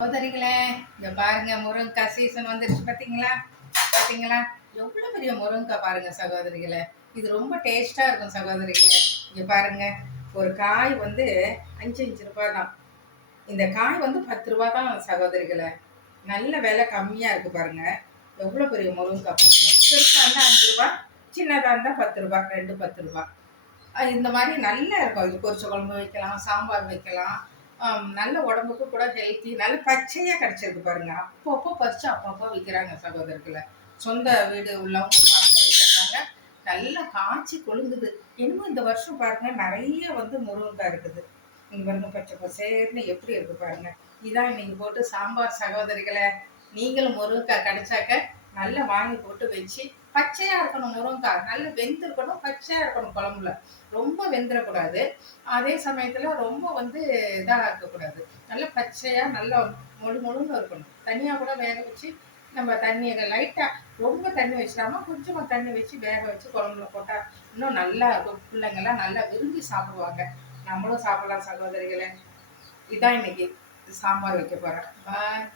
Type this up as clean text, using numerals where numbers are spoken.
சகோதரிகளே, இங்க பாருங்க, முருங்கைக்காய் சீசன் வந்துருச்சு. பார்த்தீங்களா? பார்த்தீங்களா? எவ்வளோ பெரிய முருங்கைக்காய் பாருங்க சகோதரிகளே. இது ரொம்ப டேஸ்டா இருக்கும் சகோதரிகளே. இங்க பாருங்க, ஒரு காய் வந்து 5 ரூபாய் தான். இந்த காய் வந்து 10 ரூபாய் தான் சகோதரிகளே. நல்ல விலை கம்மியா இருக்கு பாருங்க. எவ்வளோ பெரிய முருங்கைக்காய் பாருங்க. பெருசா இருந்தா 5 ரூபாய், சின்னதா இருந்தா 10 ரூபாய், ரெண்டு 10 ரூபாய். இந்த மாதிரி நல்லா இருக்கும். இது பொரிச்ச குழம்பு வைக்கலாம், சாம்பார் வைக்கலாம். நல்ல உடம்புக்கு கூட ஹெல்த்தி. நல்ல பச்சையாக கிடச்சிருக்கு பாருங்க. அப்பப்போ பறித்து அப்பப்போ விற்கிறாங்க சகோதரர்களை. சொந்த வீடு உள்ளவங்க மரத்தை வச்சிடறாங்க. நல்லா காய்ச்சி கொழுங்குது. இன்னும் இந்த வருஷம் பாருங்க, நிறைய வந்து முருங்கைக்காய் இருக்குது. இங்கே பாருங்க, பச்சை பசேர்னு எப்படி இருக்கு பாருங்க. இதான் இன்னைக்கு போட்டு சாம்பார் சகோதரிகளை. நீங்களும் முருங்கைக்காய் கிடைச்சாக்க நல்லா வாங்கி போட்டு வச்சு, பச்சையா இருக்கணும் முருங்கைக்காய், நல்லா வெந்திருக்கணும், பச்சையா இருக்கணும் குழம்புல. ரொம்ப வெந்துடக்கூடாது. அதே சமயத்துல ரொம்ப வந்து இதாக இருக்கக்கூடாது. நல்லா பச்சையா நல்லா மொழு மொழுன்னு இருக்கணும். தனியா கூட வேக வச்சு நம்ம தண்ணி லைட்டா, ரொம்ப தண்ணி வச்சிடாம கொஞ்சமா தண்ணி வச்சு வேக வச்சு குழம்புல போட்டா இன்னும் நல்லா இருக்கும். பிள்ளைங்கெல்லாம் நல்லா விரும்பி சாப்பிடுவாங்க. நம்மளும் சாப்பிடலாம் சகோதரிகளை. இதான் இன்னைக்கு சாம்பார் வைக்க போறேன். பாய்.